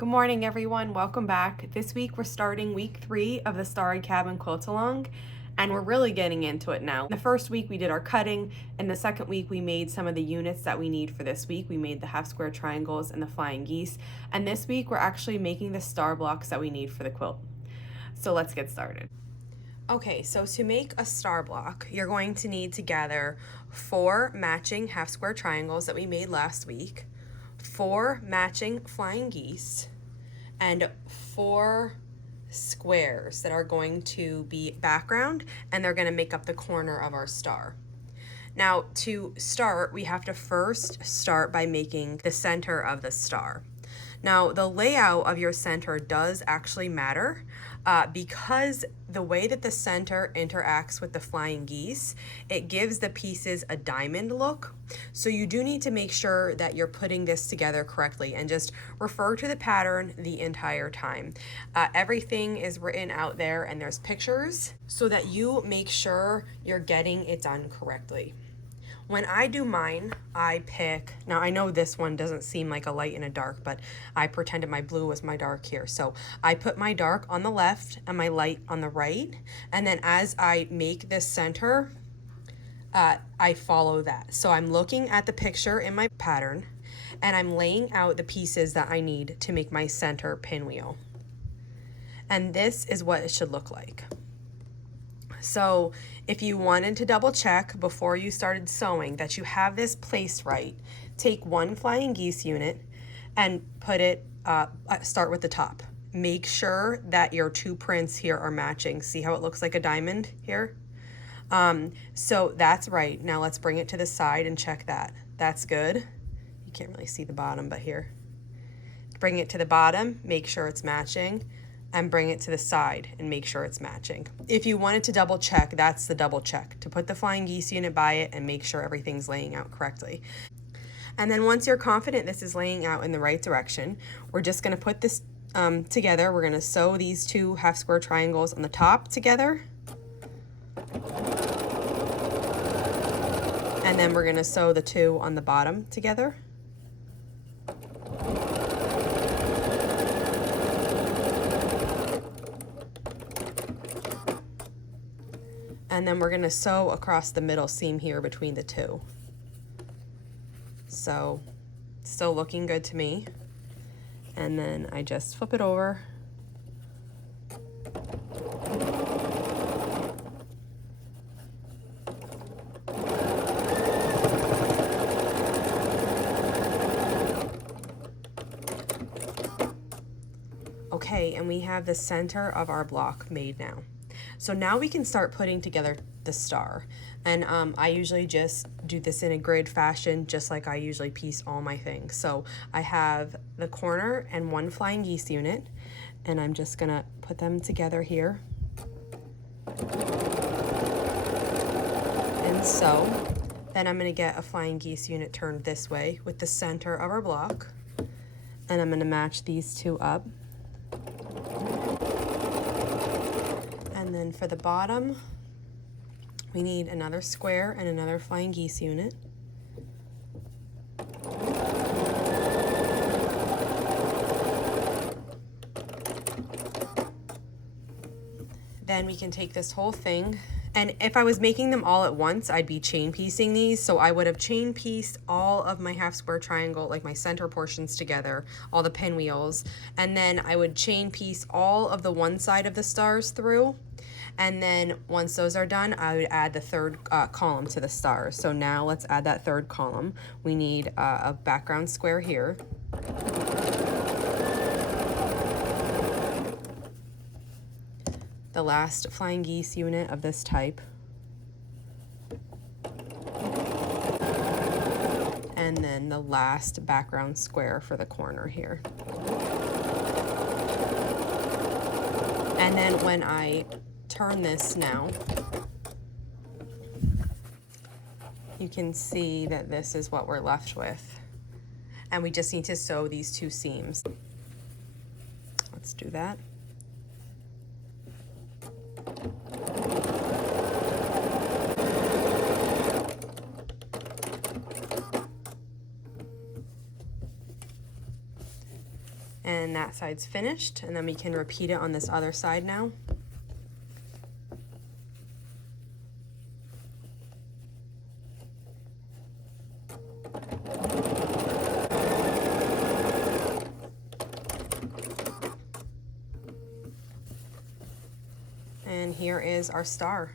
Good morning, everyone. Welcome back. This week we're starting week 3 of the Starry Cabin quilt along, and we're really getting into it now. The first week we did our cutting, and the second week we made some of the units that we need for this week. We made the half square triangles and the flying geese, and this week we're actually making the star blocks that we need for the quilt. So let's get started. Okay, so to make a star block, you're going to need to gather 4 matching half square triangles that we made last week, 4 matching flying geese, and 4 squares that are going to be background, and they're going to make up the corner of our star. Now, to start, we have to first start by making the center of the star. Now, the layout of your center does actually matter because the way that the center interacts with the flying geese, it gives the pieces a diamond look. So you do need to make sure that you're putting this together correctly, and just refer to the pattern the entire time. Everything is written out there and there's pictures so that you make sure you're getting it done correctly. When I do mine, I pick, now I know this one doesn't seem like a light and a dark, but I pretended my blue was my dark here. So I put my dark on the left and my light on the right. And then as I make this center, I follow that. So I'm looking at the picture in my pattern and I'm laying out the pieces that I need to make my center pinwheel. And this is what it should look like. So if you wanted to double check before you started sewing that you have this placed right, take 1 flying geese unit and put it, start with the top. Make sure that your 2 prints here are matching. See how it looks like a diamond here? So that's right. Now let's bring it to the side and check that. That's good. You can't really see the bottom, but here. Bring it to the bottom, make sure it's matching, and bring it to the side and make sure it's matching. If you wanted to double check, that's the double check, to put the flying geese unit by it and make sure everything's laying out correctly. And then once you're confident this is laying out in the right direction, we're just gonna put this together. We're gonna sew these 2 half square triangles on the top together. And then we're gonna sew the 2 on the bottom together. And then we're going to sew across the middle seam here between the 2. So, still looking good to me. And then I just flip it over. Okay, and we have the center of our block made now. So now we can start putting together the star. And I usually just do this in a grid fashion, just like I usually piece all my things. So I have the corner and 1 flying geese unit, and I'm just gonna put them together here. And so, then I'm gonna get a flying geese unit turned this way with the center of our block. And I'm gonna match these 2 up. And then for the bottom, we need another square and another flying geese unit. Then we can take this whole thing, and if I was making them all at once, I'd be chain piecing these. So I would have chain pieced all of my half square triangle, like my center portions together, all the pinwheels, and then I would chain piece all of the one side of the stars through. And then once those are done, I would add the 3rd column to the stars. So now let's add that 3rd column. We need a background square here. The last flying geese unit of this type. And then the last background square for the corner here. And then when I turn this now, you can see that this is what we're left with. And we just need to sew these 2 seams. Let's do that. And that side's finished, and then we can repeat it on this other side now. And here is our star.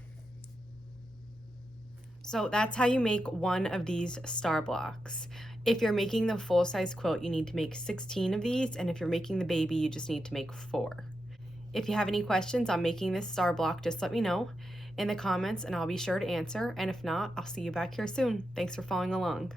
So that's how you make one of these star blocks. If you're making the full-size quilt, you need to make 16 of these, and if you're making the baby, you just need to make 4. If you have any questions on making this star block, just let me know in the comments and I'll be sure to answer, and if not, I'll see you back here soon. Thanks for following along.